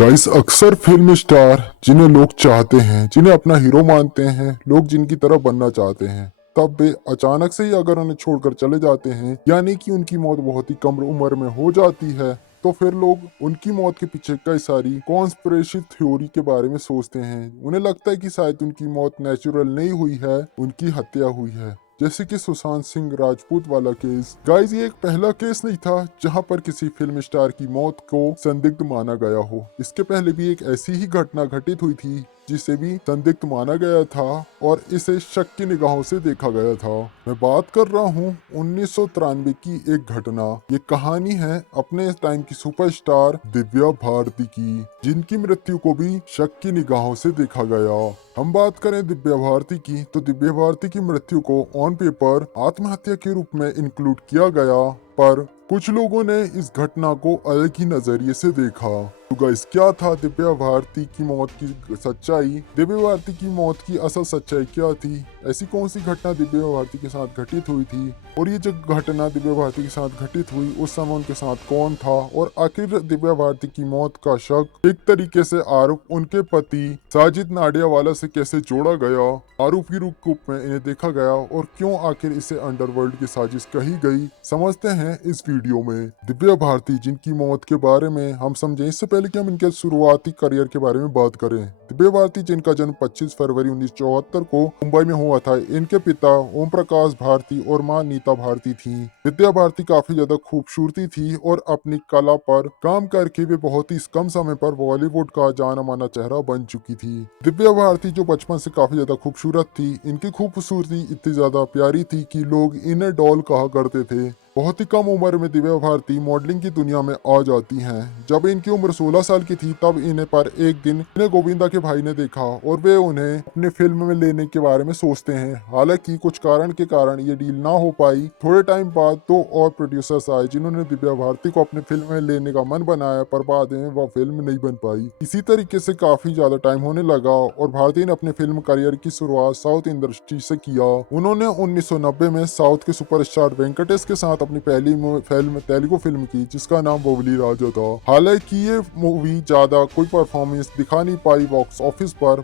Guys, अक्सर film star जिन्हें लोग चाहते हैं, जिन्हें अपना हीरो मानते हैं, लोग जिनकी तरह बनना चाहते हैं, तब वे अचानक से ही अगर उन्हें छोड़कर चले जाते हैं, यानी कि उनकी मौत बहुत ही कम उम्र में हो जाती है, तो फिर लोग उनकी मौत के पीछे कई सारी कॉन्स्पिरेसी थ्योरी के बारे में सोचते हैं। उन्हें लगता है कि शायद उनकी मौत नेचुरल नहीं हुई है, उनकी हत्या हुई है। जैसे कि सुशांत सिंह राजपूत वाला केस। गाइस, ये एक पहला केस नहीं था जहां पर किसी फिल्म स्टार की मौत को संदिग्ध माना गया हो। इसके पहले भी एक ऐसी ही घटना घटित हुई थी जिसे भी संदिग्ध माना गया था और इसे शक की निगाहों से देखा गया था। मैं बात कर रहा हूँ 1993 की एक घटना। ये कहानी है अपने टाइम की सुपरस्टार दिव्या भारती की, जिनकी मृत्यु को भी शक की निगाहों से देखा गया। हम बात करें दिव्या भारती की, तो दिव्या भारती की मृत्यु को ऑन पेपर आत्महत्या के रूप में इंक्लूड किया गया, पर कुछ लोगों ने इस घटना को अलग ही नजरिए से देखा। तो गाइस, क्या था दिव्या भारती की मौत की सच्चाई? दिव्या भारती की मौत की असल सच्चाई क्या थी? ऐसी कौन सी घटना दिव्या भारती के साथ घटित हुई थी? और ये जो घटना दिव्या भारती के साथ घटित हुई, उस समय उनके साथ कौन था? और आखिर दिव्या भारती की मौत का शक, एक तरीके से आरोप, उनके पति साजिद नाडियावाला से कैसे जोड़ा गया, आरोपी रूप में इन्हें देखा गया, और क्यों आखिर इसे अंडरवर्ल्ड की साजिश कही गई, समझते हैं इस वीडियो में। दिव्या भारती, जिनकी मौत के बारे में हम समझें, इससे पहले कि हम इनके शुरुआती करियर के बारे में बात करें। दिव्या भारती, जिनका जन्म 25 फरवरी 1974 को मुंबई में हुआ था। इनके पिता ओम प्रकाश भारती और मां नीता भारती थी। विद्या भारती काफी ज्यादा खूबसूरती थी और अपनी कला पर काम करके वे बहुत ही कम समय पर बॉलीवुड का जाना माना चेहरा बन चुकी थी। दिव्या भारती जो बचपन से काफी ज्यादा खूबसूरत थी, इनकी खूबसूरती इतनी ज्यादा प्यारी थी कि लोग इन्हें डॉल कहा करते थे। बहुत ही कम उम्र में दिव्या भारती मॉडलिंग की दुनिया में आ जाती हैं। जब इनकी उम्र 16 साल की थी, तब इन्हें पर एक दिन इन्हें गोविंदा के भाई ने देखा और वे उन्हें अपने फिल्म में लेने के बारे में सोचते हैं। हालांकि कुछ कारण के कारण ये डील ना हो पाई। थोड़े टाइम बाद दो और प्रोड्यूसर्स आए जिन्होंने दिव्या भारती को अपने फिल्म में लेने का मन बनाया, पर बाद में वह फिल्म नहीं बन पाई। इसी तरीके से काफी ज्यादा टाइम होने लगा और भारती ने अपने फिल्म करियर की शुरुआत साउथ इंडस्ट्री से किया। उन्होंने 1990 में साउथ के सुपरस्टार वेंकटेश के साथ अपनी पहली फिल्म तेलुगु फिल्म की, जिसका नाम बोबली राजा था। हालांकि ये मूवी ज्यादा कोई परफॉर्मेंस दिखा नहीं पाई बॉक्स ऑफिस पर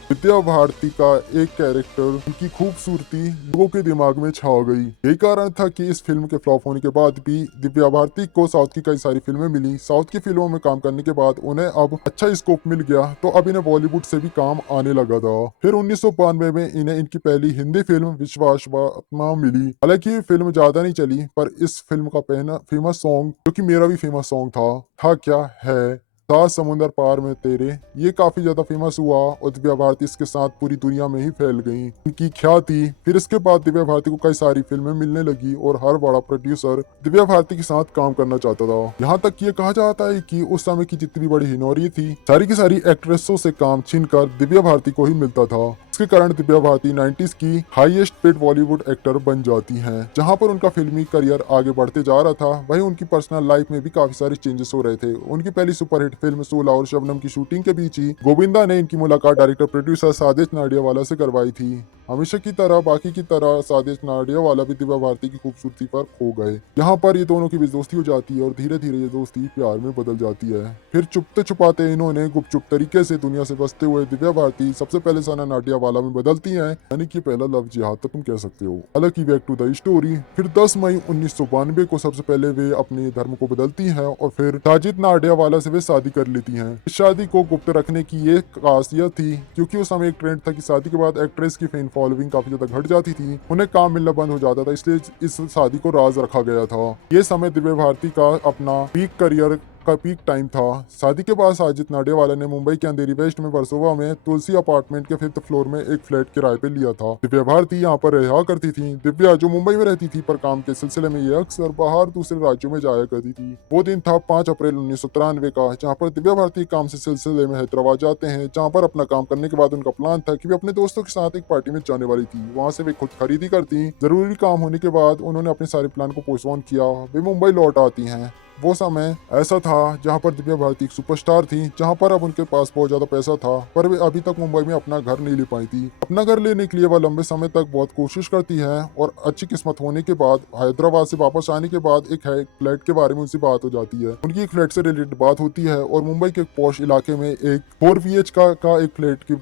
विद्या भारती का एक कैरेक्टर, उनकी खूबसूरती लोगों के दिमाग में छा गई। यही कारण था कि इस फिल्म के फ्लॉप होने के बाद भी दिव्या भारती को साउथ की कई सारी फिल्में मिली। साउथ की फिल्मों में काम करने के बाद उन्हें अब अच्छा स्कोप मिल गया, तो अब इन्हें बॉलीवुड से भी काम आने लगा था। फिर 1992 में इन्हें इनकी पहली हिंदी फिल्म विश्वासघातक मिली। हालांकि फिल्म ज्यादा नहीं चली, पर इस फिल्म का पहला फेमस सॉन्ग, जो कि मेरा भी फेमस सॉन्ग था क्या है, सात समुंदर पार में तेरे, ये काफी ज्यादा फेमस हुआ और दिव्या भारती इसके साथ पूरी दुनिया में ही फैल गई, इनकी ख्याति। फिर इसके बाद दिव्या भारती को कई सारी फिल्में मिलने लगी और हर बड़ा प्रोड्यूसर दिव्या भारती के साथ काम करना चाहता था। यहाँ तक ये कहा जाता है कि उस समय की जितनी भी बड़ी हिनोरी थी, सारी की सारी एक्ट्रेसों से काम छीनकर दिव्या भारती को ही मिलता था। इसके कारण दिव्या भारती 90s की हाईएस्ट पेड बॉलीवुड एक्टर बन जाती हैं। जहां पर उनका फिल्मी करियर आगे बढ़ते जा रहा था, वहीं उनकी पर्सनल लाइफ में भी काफी सारे चेंजेस हो रहे थे। उनकी पहली सुपरहिट फिल्म 16 और शबनम की शूटिंग के बीच ही गोविंदा ने इनकी मुलाकात डायरेक्टर प्रोड्यूसर साजिद नाडियावाला से करवाई थी। हमेशा की तरह, बाकी की तरह साजिद नाडियावाला भी दिव्या भारती की खूबसूरती पर खो गए। यहाँ पर ये दोनों की भी दोस्ती हो जाती है और धीरे धीरे ये दोस्ती प्यार में बदल जाती है। फिर चुपते छुपाते इन्होंने गुपचुप तरीके से दुनिया से बचते हुए दिव्या भारती सबसे पहले सना नाडियावाला में बदलती है, यानी कि पहला लव जिहाद तो तुम कह सकते हो। हालांकि बैक टू द स्टोरी, फिर 10 मई 1992 को सबसे पहले वे अपने धर्म को बदलती हैं और फिर साजिद नाडियावाला से वे शादी कर लेती हैं। इस शादी को गुप्त रखने की ये खासियत थी, क्योंकि उस समय एक ट्रेंड था कि शादी के बाद एक्ट्रेस की फैन फॉलोइंग काफी ज्यादा घट जाती थी, उन्हें काम मिलना बंद हो जाता था, इसलिए इस शादी को राज रखा गया था। ये समय दिव्या भारती का अपना पीक करियर का पीक टाइम था। शादी के बाद साजिद नाडियावाला ने मुंबई के अंधेरी वेस्ट में वर्सोवा में तुलसी अपार्टमेंट के 5th फ्लोर में एक फ्लैट किराए पे लिया था। दिव्या भारती यहाँ पर रहा करती थी। दिव्या जो मुंबई में रहती थी, पर काम के सिलसिले में ये अक्सर बाहर दूसरे राज्यों में जाया करती थी। वो दिन था 5 अप्रैल 1993 का, जहाँ पर दिव्या भारती काम से सिलसिले में हैदराबाद जाते हैं, जहाँ पर अपना काम करने के बाद उनका प्लान था कि वे अपने दोस्तों के साथ एक पार्टी में जाने वाली थी। वहाँ से वे खुद खरीदी करती। जरूरी काम होने के बाद उन्होंने अपने सारे प्लान को पोस्टपोन किया। वे मुंबई लौट आती हैं। वो समय ऐसा था जहाँ पर दिव्या भारती एक सुपरस्टार थी, जहाँ पर अब उनके पास बहुत ज्यादा पैसा था, पर वे अभी तक मुंबई में अपना घर नहीं ले पाई थी। अपना घर लेने के लिए वह लंबे समय तक बहुत कोशिश करती है और अच्छी किस्मत होने के बाद हैदराबाद से वापस आने के बाद एक फ्लैट के बारे में उनसे बात हो जाती है। उनकी एक फ्लैट से रिलेटेड बात होती है और मुंबई के एक पॉश इलाके में एक 4 BH का एक फ्लैट की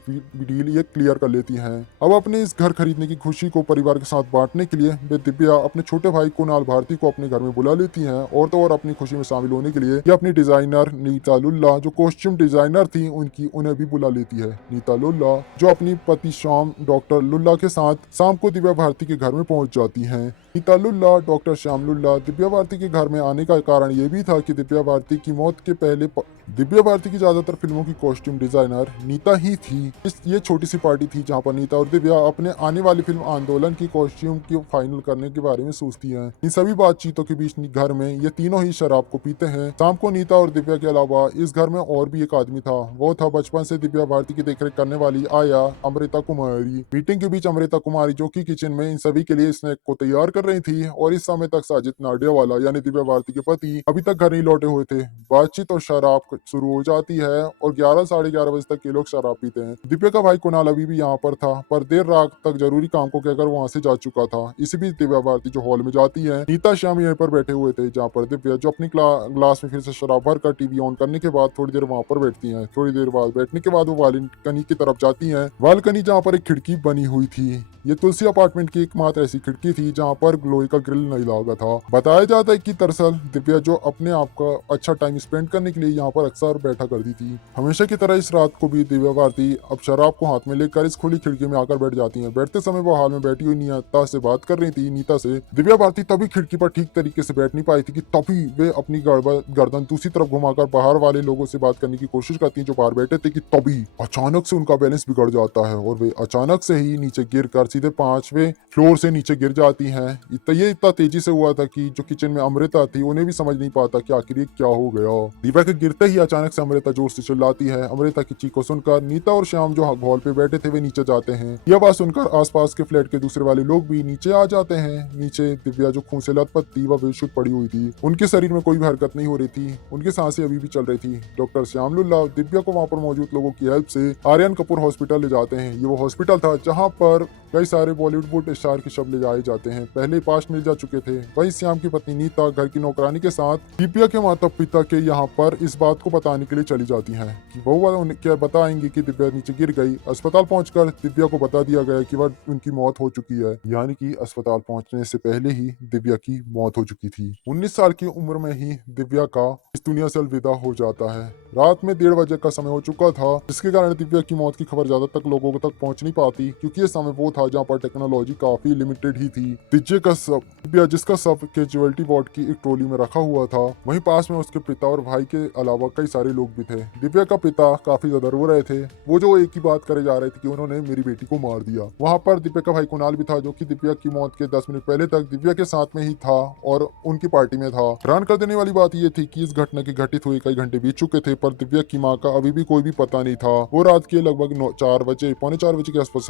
डील ये क्लियर कर लेती है। अब अपने इस घर खरीदने की खुशी को परिवार के साथ बांटने के लिए वे दिव्या अपने छोटे भाई कुणाल भारती को अपने घर में बुला लेती हैं और तो और अपनी खुशी में शामिल होने के लिए ये अपनी डिजाइनर नीता लुल्ला जो कॉस्ट्यूम डिजाइनर थी उन्हें भी बुला लेती है। नीता लुल्ला जो अपनी पति श्याम डॉक्टर लुल्ला के साथ शाम को दिव्या भारती के घर में पहुंच जाती हैं। नीता लुल्ला डॉक्टर श्याम लुल्ला दिव्या भारती के घर में आने का कारण ये भी था कि दिव्या भारती की मौत के पहले दिव्या भारती की ज्यादातर फिल्मों की कॉस्ट्यूम डिजाइनर नीता ही थी। ये छोटी सी पार्टी थी जहां पर नीता और दिव्या अपने आने वाली फिल्म आंदोलन की कॉस्ट्यूम की फाइनल करने के बारे में सोचती हैं। इन सभी बातचीतों के बीच घर में ये तीनों ही शराब को पीते हैं। शाम को नीता और दिव्या के अलावा इस घर में और भी एक आदमी था। वो था बचपन से दिव्या भारती की देखरेख करने वाली आया अमृता कुमारी। मीटिंग के बीच अमृता कुमारी जो की किचन में इन सभी के लिए स्नैक को तैयार कर रही थी और इस समय तक साजिद नाडियावाला यानी दिव्या भारती के पति अभी तक घर नहीं लौटे हुए थे। बातचीत और शराब शुरू हो जाती है और 11 साढ़े 11 बजे तक ये लोग शराब पीते हैं। दिव्या का भाई कुणाल अभी भी यहाँ पर था, पर देर रात तक जरूरी काम को कहकर वहां से जा चुका था। इसी बीच दिव्या भारती जो हॉल में जाती है, नीता श्याम यहीं पर बैठे हुए थे, जहाँ पर दिव्या जो अपनी ग्लास में फिर से शराब भर कर टीवी ऑन करने के बाद थोड़ी देर वहां पर बैठती हैं। थोड़ी देर बाद बैठने के बाद वो बालकनी की तरफ जाती हैं। बालकनी जहाँ पर एक खिड़की बनी हुई थी, ये तुलसी अपार्टमेंट की एकमात्र ऐसी खिड़की थी जहाँ पर लोहे का ग्रिल नहीं लगा था। बताया जाता है कि दरअसल दिव्या जो अपने आप का अच्छा टाइम स्पेंड करने के लिए यहाँ पर अक्सर बैठा करती थी। हमेशा की तरह इस रात को भी दिव्या भारती अब शराब को हाथ में लेकर इस खुली खिड़की में आकर बैठ जाती हैं। बैठते समय वो हाल में बैठी हुई नीता से बात कर रही थी। नीता से दिव्या भारती तभी खिड़की पर ठीक तरीके से बैठ नहीं पाई थी कि तभी वे अपनी गर्दन दूसरी तरफ घुमाकर बाहर वाले लोगों से बात करने की कोशिश करती है जो बाहर बैठे थे, कि तभी अचानक से उनका बैलेंस बिगड़ जाता है और वे अचानक से ही नीचे गिर कर सीधे 5वें फ्लोर से नीचे गिर जाती हैं। ये इतना तेजी से हुआ था कि जो किचन में अमृता थी उन्हें भी समझ नहीं पाता कि आखिर ये क्या हो गया। दिव्या के गिरते ही अचानक से अमृता जोर से चिल्लाती है। अमृता की चीख को सुनकर नीता और श्याम जो हॉल पे बैठे थे वे नीचे जाते हैं। यह बात सुनकर आसपास के फ्लैट के दूसरे वाले लोग भी नीचे आ जाते हैं। नीचे दिव्या जो खून से लथपथ थी वह बेशुद्ध पड़ी हुई थी। उनके शरीर में कोई भी हरकत नहीं हो रही थी, उनकी सांसें अभी भी चल रही थी। डॉक्टर श्याम लुल्ला दिव्या को वहां पर मौजूद लोगों की हेल्प से आर्यन कपूर हॉस्पिटल ले जाते हैं। ये वो हॉस्पिटल था जहाँ पर कई सारे बॉलीवुड स्टार के शव ले जाए जाते हैं। पहले पास मिल जा चुके थे। वहीं श्याम की पत्नी नीता घर की नौकरानी के साथ दिव्या के माता पिता के यहाँ पर इस बात को बताने के लिए चली जाती हैं कि वो उन्हें बताएंगे कि दिव्या नीचे गिर गई। अस्पताल पहुंचकर दिव्या को बता दिया गया कि वह उनकी मौत हो चुकी है, यानी कि अस्पताल पहुंचने से पहले ही दिव्या की मौत हो चुकी थी। 19 साल की उम्र में ही दिव्या का इस दुनिया से अलविदा हो जाता है। रात में 1:30 बजे का समय हो चुका था, जिसके कारण दिव्या की मौत की खबर ज्यादा तक लोगों तक पहुंच नहीं पाती, क्योंकि ये समय वो था जहाँ पर टेक्नोलॉजी काफी लिमिटेड ही थी। दिव्या जिसका शव कैजुअलिटी वार्ड की एक ट्रॉली में रखा हुआ था, वहीं पास में उसके पिता और भाई के अलावा कई सारे लोग भी थे। दिव्या का पिता काफी ज्यादा रो रहे थे। वो जो एक ही बात करे जा रहे थे कि उन्होंने मेरी बेटी को मार दिया। वहाँ पर दिव्या का भाई कुणाल भी था, जो कि दिव्या की मौत के 10 मिनट पहले तक दिव्या के साथ में ही था और उनकी पार्टी में था। हैरान कर देने वाली बात यह थी कि इस घटना के घटित हुए कई घंटे बीत चुके थे, पर दिव्या की माँ का अभी भी कोई भी पता नहीं था। वो रात के लगभग 4 बजे के आसपास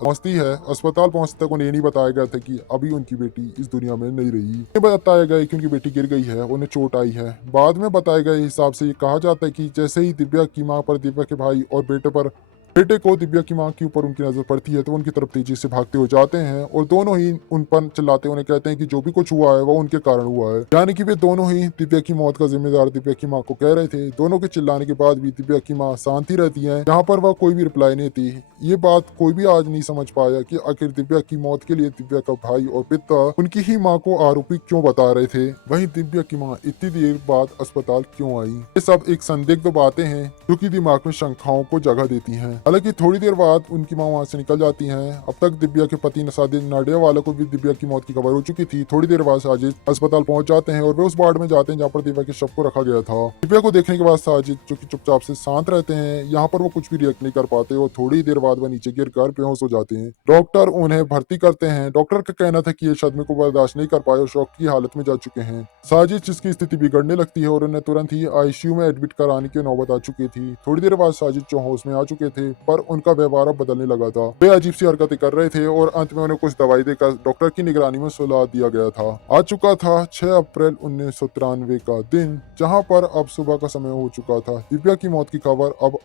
पहुंचती है। अस्पताल पहुंचते तक उन्हें ये नहीं बताया गया था कि अभी उनकी बेटी इस दुनिया में नहीं रही। ये बताया गया कि उनकी बेटी गिर गई है, उन्हें चोट आई है। बाद में बताए गए हिसाब से ये कहा जाता है कि जैसे ही दिव्या की मां पर दिव्या के भाई और बेटे को दिव्या की मां के ऊपर उनकी नजर पड़ती है तो उनकी तरफ तेजी से भागते हो जाते हैं और दोनों ही उन पर चिल्लाते उन्हें कहते हैं कि जो भी कुछ हुआ है वो उनके कारण हुआ है। यानी कि वे दोनों ही दिव्या की मौत का जिम्मेदार दिव्या की मां को कह रहे थे। दोनों के चिल्लाने के बाद भी दिव्या की मां शांति रहती है, यहाँ पर वह कोई भी रिप्लाई नहीं थी। ये बात कोई भी आज नहीं समझ पाया कि आखिर दिव्या की मौत के लिए दिव्या का भाई और पिता उनकी ही माँ को आरोपी क्यों बता रहे थे। वहीं दिव्या की माँ इतनी देर बाद अस्पताल क्यों आई। ये सब एक संदिग्ध बातें हैं जो कि दिमाग में शंकाओं को जगह देती हैं। हालांकि थोड़ी देर बाद उनकी माँ वहाँ से निकल जाती हैं। अब तक दिव्या के पति साजिद नाडियावाला को भी दिव्या की मौत की खबर हो चुकी थी। थोड़ी देर बाद साजिद अस्पताल पहुंच जाते हैं और वे उस वार्ड में जाते हैं जहाँ पर दिव्या के शव को रखा गया था। दिव्या को देखने के बाद साजिद जो कि चुपचाप से शांत रहते हैं, यहाँ पर वो कुछ भी रिएक्ट नहीं कर पाते और थोड़ी देर बाद वह नीचे गिर बेहोश हो जाते हैं। डॉक्टर उन्हें भर्ती करते हैं। डॉक्टर का कहना था कि ये सदमे को बर्दाश्त नहीं कर पाए और शॉक की हालत में जा चुके हैं। साजिद जिसकी स्थिति बिगड़ने लगती है और उन्हें तुरंत ही आईसीयू में एडमिट कराने की नौबत आ चुकी थी। थोड़ी देर बाद साजिद जो होश में आ चुके थे पर उनका व्यवहार अब बदलने लगा था। वे अजीब सी हरकतें कर रहे थे और अंत में उन्हें कुछ दवाई देकर डॉक्टर की निगरानी में सुला दिया गया था। आ चुका था 6 अप्रैल 1993 का दिन, जहां पर अब सुबह का समय हो चुका था। दिव्या की मौत की खबर अब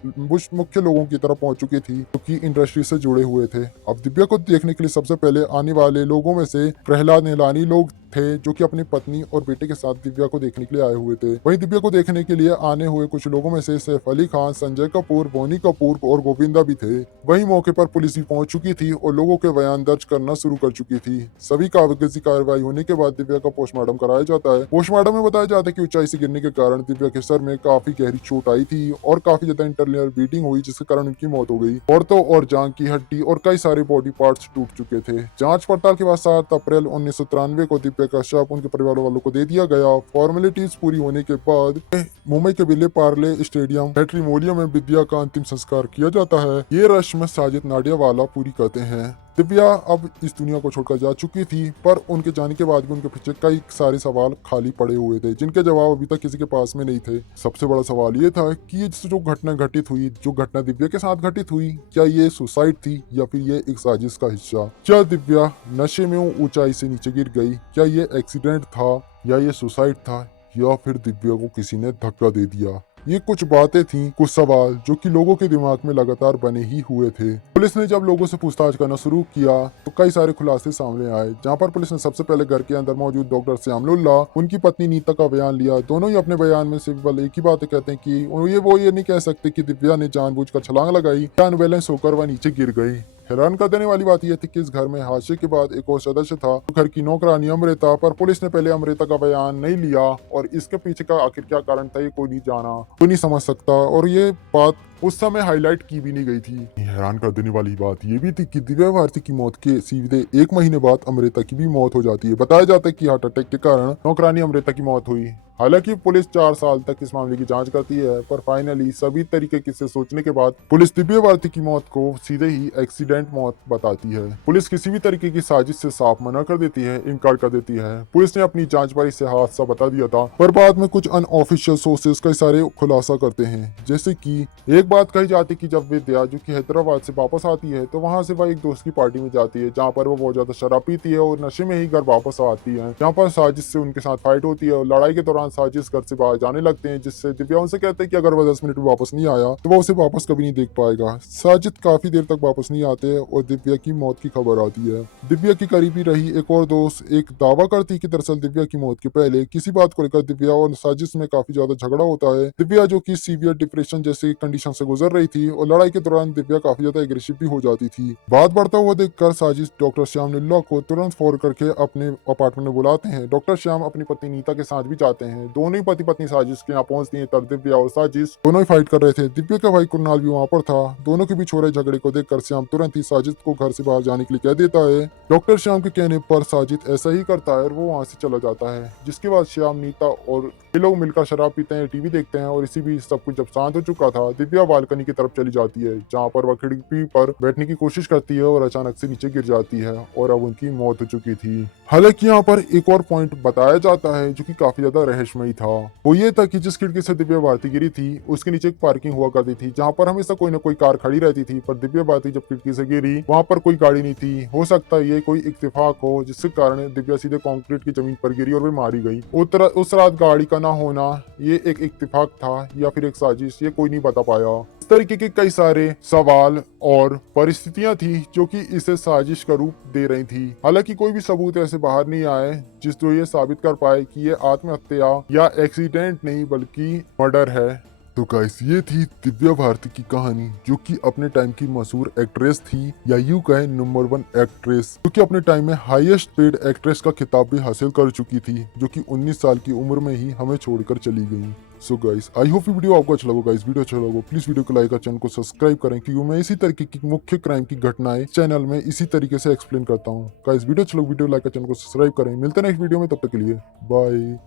मुख्य लोगों की तरफ पहुंच चुकी थी, जो कि इंडस्ट्री से जुड़े हुए थे। अब दिव्या को देखने के लिए सबसे पहले आने वाले लोगों में से प्रहलाद निहलानी लोग थे, जो कि अपनी पत्नी और बेटे के साथ दिव्या को देखने के लिए आए हुए थे। वहीं दिव्या को देखने के लिए आने हुए कुछ लोगों में से सैफ अली खान, संजय कपूर, बोनी कपूर और गोविंदा भी थे। वहीं मौके पर पुलिस भी पहुंच चुकी थी और लोगों के बयान दर्ज करना शुरू कर चुकी थी। सभी कागजी कार्रवाई होने के बाद दिव्या का पोस्टमार्टम कराया जाता है। पोस्टमार्टम में बताया जाता है कि ऊंचाई से गिरने के कारण दिव्या के सर में काफी गहरी चोट आई थी और काफी ज्यादा इंटरनल ब्लीडिंग हुई, जिसके कारण उनकी मौत हो गई। औरतों और जांघ की हड्डी और कई सारे बॉडी पार्ट्स टूट चुके थे। जांच पड़ताल के बाद 7 अप्रैल 1993 को दिव्या का शव उनके परिवार वालों को दे दिया गया। फॉर्मेलिटीज पूरी होने के बाद मुंबई के विले पार्ले स्टेडियम मैट्रिमोनियम में दिव्या का अंतिम संस्कार किया जाता है। ये रस्म साजिद नाडियावाला पूरी करते हैं। दिव्या अब इस दुनिया को छोड़कर जा चुकी थी, पर उनके जाने के बाद भी उनके पीछे कई सारे सवाल खाली पड़े हुए थे, जिनके जवाब अभी तक किसी के पास में नहीं थे। सबसे बड़ा सवाल ये था कि ये जो घटना घटित हुई, जो घटना दिव्या के साथ घटित हुई, क्या ये सुसाइड थी या फिर ये एक साजिश का हिस्सा? क्या दिव्या नशे में ऊंचाई से नीचे गिर गई? क्या ये एक्सीडेंट था या ये सुसाइड था, या फिर दिव्या को किसी ने धक्का दे दिया? ये कुछ बातें थीं, कुछ सवाल जो कि लोगों के दिमाग में लगातार बने ही हुए थे। पुलिस ने जब लोगों से पूछताछ करना शुरू किया तो कई सारे खुलासे सामने आए, जहां पर पुलिस ने सबसे पहले घर के अंदर मौजूद डॉक्टर श्यामलुल्ला, उनकी पत्नी नीता का बयान लिया। दोनों ही अपने बयान में सिर्फ एक ही बात कहते हैं कि ये नहीं कह सकते कि दिव्या ने जानबूझकर छलांग लगाई या अनबैलेंस होकर वह नीचे गिर गई। हैरान कर देने वाली बात यह थी कि इस घर में हादसे के बाद एक और सदस्य था, घर की नौकरानी अमृता, पर पुलिस ने पहले अमृता का बयान नहीं लिया और इसके पीछे का आखिर क्या कारण था ये कोई नहीं जाना, कोई नहीं समझ सकता, और ये बात उस समय हाईलाइट की भी नहीं गई थी। हैरान कर देने वाली बात ये भी थी कि दिव्या भारती की मौत के सीधे 1 महीने बाद अमृता की भी मौत हो जाती है। बताया जाता है कि हार्ट अटैक के कारण नौकरानी अमृता की मौत हुई। हालांकि पुलिस 4 साल तक इस मामले की जांच करती है, पर फाइनली सभी तरीके से सोचने के बाद पुलिस दिव्या भारती की मौत को सीधे ही एक्सीडेंट मौत बताती है। पुलिस किसी भी तरीके की साजिश से साफ मना कर देती है, इनकार कर देती है। पुलिस ने अपनी जांच पर इसे हादसा बता दिया था, पर बाद में कुछ अनऑफिशियल सोर्सेज कई सारे खुलासा करते हैं। जैसे कि एक बात कही जाती है कि जब विद्या, जो कि हैदराबाद से वापस आती है, तो वहां से वह एक दोस्त की पार्टी में जाती है, जहाँ पर वो बहुत ज्यादा शराब पीती है और नशे में ही घर वापस आती है, जहाँ पर साजिश से उनके साथ फाइट होती है और लड़ाई के दौरान साजिश घर से बाहर जाने लगते हैं, जिससे दिव्या उनसे कहते हैं कि अगर वह 10 मिनट में वापस नहीं आया तो वह उसे वापस कभी नहीं देख पाएगा। साजिद काफी देर तक वापस नहीं आते और दिव्या की मौत की खबर आती है। दिव्या की करीबी रही एक और दोस्त एक दावा करती कि दरअसल दिव्या की मौत के पहले किसी बात को लेकर दिव्या और साजिश में काफी ज्यादा झगड़ा होता है। दिव्या, जो कि सीवियर डिप्रेशन जैसी कंडीशन से गुजर रही थी, और लड़ाई के दौरान दिव्या काफी ज्यादा एग्रेसिव भी हो जाती थी। बात बढ़ता हुआ देखकर साजिश डॉक्टर श्यामलुल्ला को तुरंत फोन करके अपने अपार्टमेंट में बुलाते हैं। डॉक्टर श्याम अपनी पत्नी नीता के साथ भी जाते हैं। दोनों ही पति पत्नी साजिश के यहाँ पहुंचती है, तब दिव्या और साजिश दोनों ही फाइट कर रहे थे। दिव्या का भाई कुणाल भी वहाँ पर था। दोनों के बीच हो रहे झगड़े को देखकर श्याम तुरंत ही साजिद को घर से बाहर जाने के लिए कह देता है। डॉक्टर श्याम के कहने पर साजिद ऐसा ही करता है और वो वहाँ से चला जाता है, जिसके बाद श्याम, नीता और ये लोग मिलकर शराब पीते हैं, टीवी देखते हैं, और इसी बीच सब कुछ जब शांत हो चुका था, दिव्या बालकनी की तरफ चली जाती है, जहाँ पर वह खिड़की पर बैठने की कोशिश करती है और अचानक से नीचे गिर जाती है और अब उनकी मौत हो चुकी थी। हालांकि यहाँ पर एक और पॉइंट बताया जाता है जो कि काफी ज्यादा रहस्यमयी था। वो ये था कि जिस खिड़की से दिव्या भारती गिरी थी उसके नीचे एक पार्किंग हुआ करती थी, जहाँ पर हमेशा कोई ना कोई कार खड़ी रहती थी, पर दिव्या भारती जब खिड़की से गिरी वहाँ पर कोई गाड़ी नहीं थी। हो सकता है ये कोई इत्तेफाक हो, जिसके कारण दिव्या सीधे कंक्रीट की जमीन पर गिरी और वे मारी गई। उस रात गाड़ी का ना होना ये एक इत्तेफाक था या फिर एक साजिश, ये कोई नहीं बता पाया। इस तरीके के कई सारे सवाल और परिस्थितियां थी जो कि इसे साजिश का रूप दे रही थी। हालांकि कोई भी सबूत ऐसे बाहर नहीं आए जिस जो ये साबित कर पाए कि ये आत्महत्या या एक्सीडेंट नहीं बल्कि मर्डर है। तो गाइस, ये थी दिव्या भारती की कहानी, जो कि अपने टाइम की मशहूर एक्ट्रेस थी, या यूं कहें नंबर 1 एक्ट्रेस, जो कि अपने टाइम में हाईएस्ट पेड एक्ट्रेस का खिताब भी हासिल कर चुकी थी, जो कि 19 साल की उम्र में ही हमें छोड़कर चली गई। So guys, I hope video आपको अच्छा लगा। गाइस, वीडियो अच्छा लगा प्लीज वीडियो को लाइक और चैनल को सब्सक्राइब करें, क्योंकि मैं इसी तरीके की मुख्य क्राइम की घटनाएं चैनल में इसी तरीके से एक्सप्लेन करता हूँ। गाइस, वीडियो अच्छा लगा, वीडियो लाइक और चैनल को सब्सक्राइब करें। मिलते हैं नेक्स्ट वीडियो में, तब तक के लिए बाय।